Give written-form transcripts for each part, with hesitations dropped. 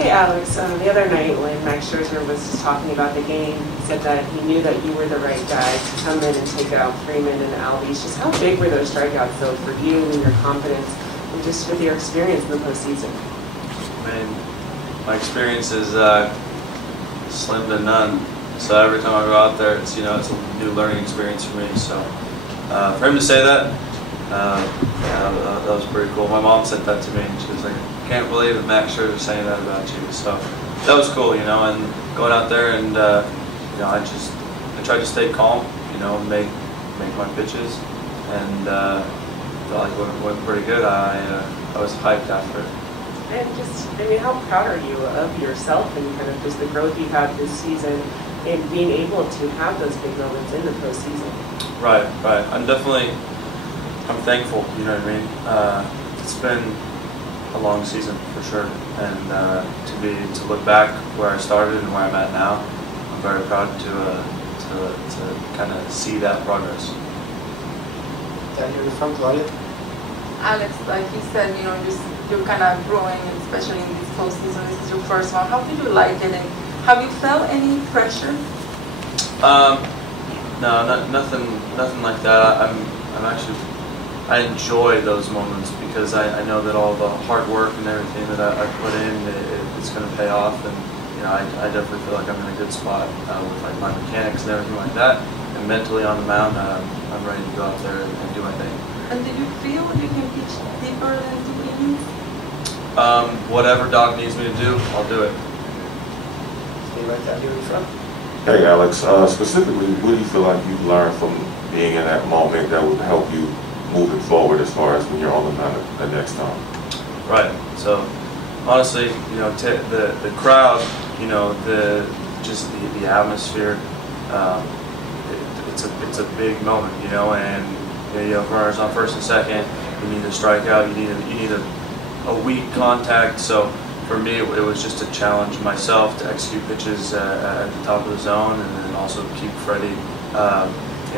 Hey Alex, the other night when Max Scherzer was talking about the game, he said that he knew that you were the right guy to come in and take out Freeman and Albies. Just how big were those strikeouts though for you and your confidence and just with your experience in the postseason? I mean, my experience is slim to none. So every time I go out there, it's it's a new learning experience for me. So for him to say that, yeah, that was pretty cool. My mom said that to me, and she was like, "I can't believe that Max Scherzer is saying that about you." So that was cool, and going out there and I tried to stay calm, make my pitches, and felt like it went pretty good. I was hyped after it. And how proud are you of yourself and kind of just the growth you've had this season and being able to have those big moments in the postseason? Right. I'm thankful, you know what I mean? It's been a long season for sure, and to look back where I started and where I'm at now, I'm very proud to kind of see that progress. Down here in the front, Claudia. Alex, like you said, you're kind of growing, especially in this postseason. This is your first one. How did you like it, and have you felt any pressure? No, nothing like that. I enjoy those moments because I know that all the hard work and everything that I put in, it's going to pay off, and I definitely feel like I'm in a good spot with like my mechanics and everything like that, and mentally on the mound, I'm ready to go out there and do my thing. And do you feel you can pitch deeper than 2 innings? Whatever Doc needs me to do, I'll do it. Stay right down here in front. Hey Alex, specifically, what do you feel like you've learned from being in that moment that would help you moving forward as far as when you're on the mound the next time? Right. So honestly, the crowd, the atmosphere, it's a big moment, and runners on first and second, you need a strikeout, you need a weak contact. So for me, it was just to challenge myself to execute pitches at the top of the zone, and then also keep Freddie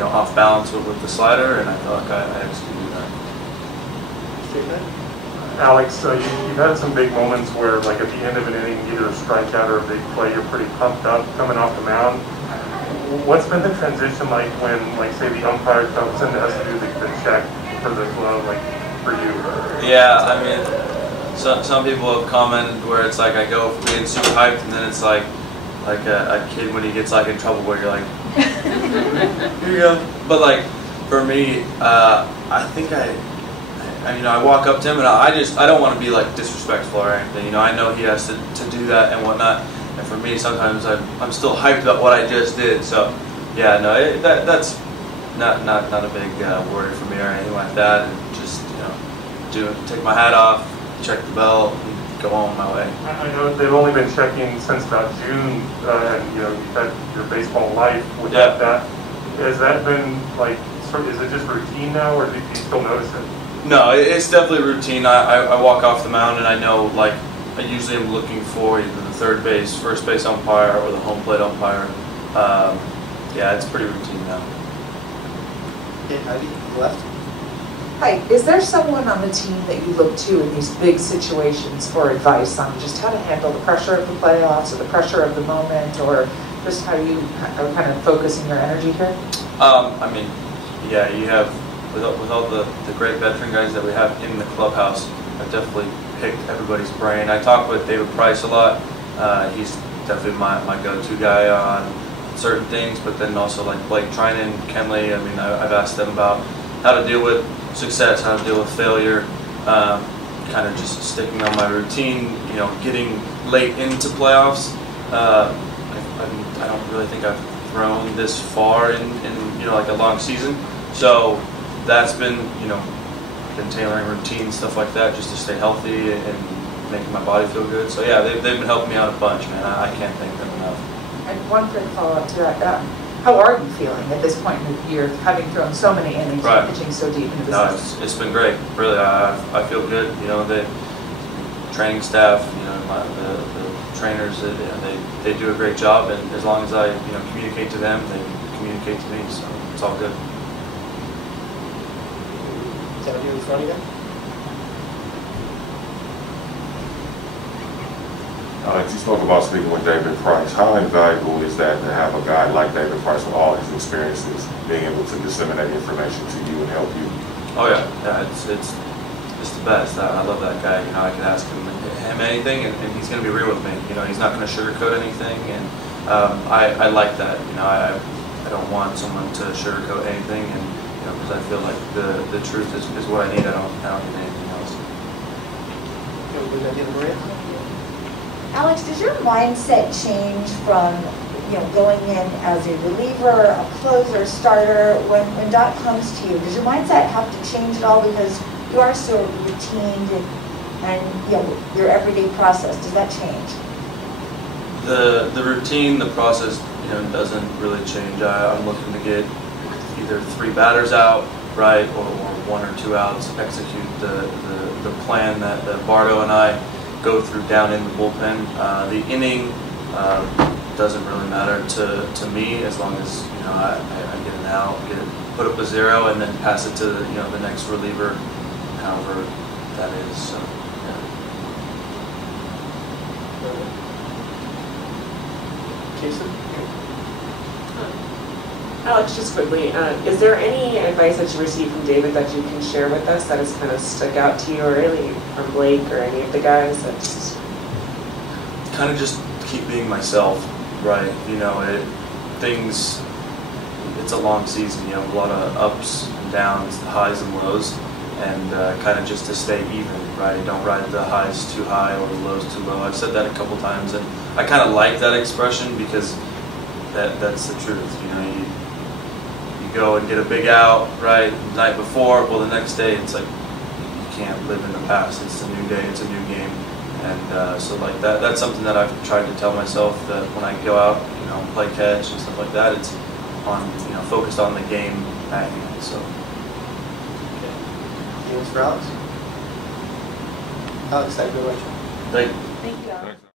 off balance with the slider, and I feel like I executed that. Alex, you've had some big moments where, like at the end of an inning, either a strikeout or a big play, you're pretty pumped up coming off the mound. What's been the transition like when, like, say, the umpire comes in and has to do the check for the glove, like, for you? Yeah, I mean, some people have commented where it's like I go from being super hyped, and then it's like a kid when he gets like in trouble where you're like, here you go. But like for me, I think I walk up to him and I don't want to be like disrespectful or anything. I know he has to do that and whatnot. And for me, sometimes I'm still hyped about what I just did. So yeah, no, that's not a big worry for me or anything like that. And just take my hat off, check the belt, and go on my way. I know they've only been checking since about June, and you've had your baseball life without that. Has that been like, is it just routine now, or do you still notice it? No, it's definitely routine. I walk off the mound and I know, like, I usually am looking for either the third base, first base umpire, or the home plate umpire. Yeah, it's pretty routine now. Okay, Heidi, left. Hi, is there someone on the team that you look to in these big situations for advice on just how to handle the pressure of the playoffs or the pressure of the moment, or just how you are kind of focusing your energy here? I mean, yeah, you have, with all the great veteran guys that we have in the clubhouse, I've definitely picked everybody's brain. I talk with David Price a lot. He's definitely my go-to guy on certain things, but then also like Blake Trinan, Kenley, I mean, I've asked them about how to deal with success, how to deal with failure, kind of just sticking on my routine, getting late into playoffs. I don't really think I've thrown this far in like a long season, so that's been been tailoring routine, stuff like that, just to stay healthy and making my body feel good. So yeah, they've been helping me out a bunch, man. I can't thank them enough. And one quick follow-up to that. How are you feeling at this point in the year, having thrown so many innings and pitching so deep into the season? It's been great. Really, I feel good. The training staff, the trainers, they do a great job, and as long as I communicate to them, they communicate to me. So it's all good. Down here in front again. You spoke about speaking with David Price. How invaluable is that to have a guy like David Price with all his experiences, being able to disseminate information to you and help you? Oh yeah, it's the best. I love that guy. You know, I can ask him anything, and he's going to be real with me. You know, he's not going to sugarcoat anything, and I like that. You know, I don't want someone to sugarcoat anything, and you know, because I feel like the truth is what I need. I don't need anything else. Alex, does your mindset change from, you know, going in as a reliever, a closer, starter, when Doc comes to you? Does your mindset have to change at all because you are so routined and you know, your everyday process? Does that change? The routine, the process, you know, doesn't really change. I'm looking to get either 3 batters out, right, or 1 or 2 outs, execute the plan that Bardo and I go through down in the bullpen. The inning doesn't really matter to me as long as, you know, I get an out, put up a 0, and then pass it to, you know, the next reliever, however that is. So, yeah. Jason? Alex, just quickly, is there any advice that you received from David that you can share with us that has kind of stuck out to you, or really from Blake or any of the guys? That just kind of just keep being myself, right? You know, it's a long season, you know, a lot of ups and downs, highs and lows, and kind of just to stay even, right? Don't ride the highs too high or the lows too low. I've said that a couple times, and I kind of like that expression because that's the truth. You know, you go and get a big out, right, the night before, well, the next day it's like you can't live in the past. It's a new day, it's a new game. And so like that's something that I've tried to tell myself, that when I go out, you know, play catch and stuff like that, it's on, you know, focused on the game at hand. So. Anything else for Alex? Alex, thank you very much. Thank you. Thank you, Alex.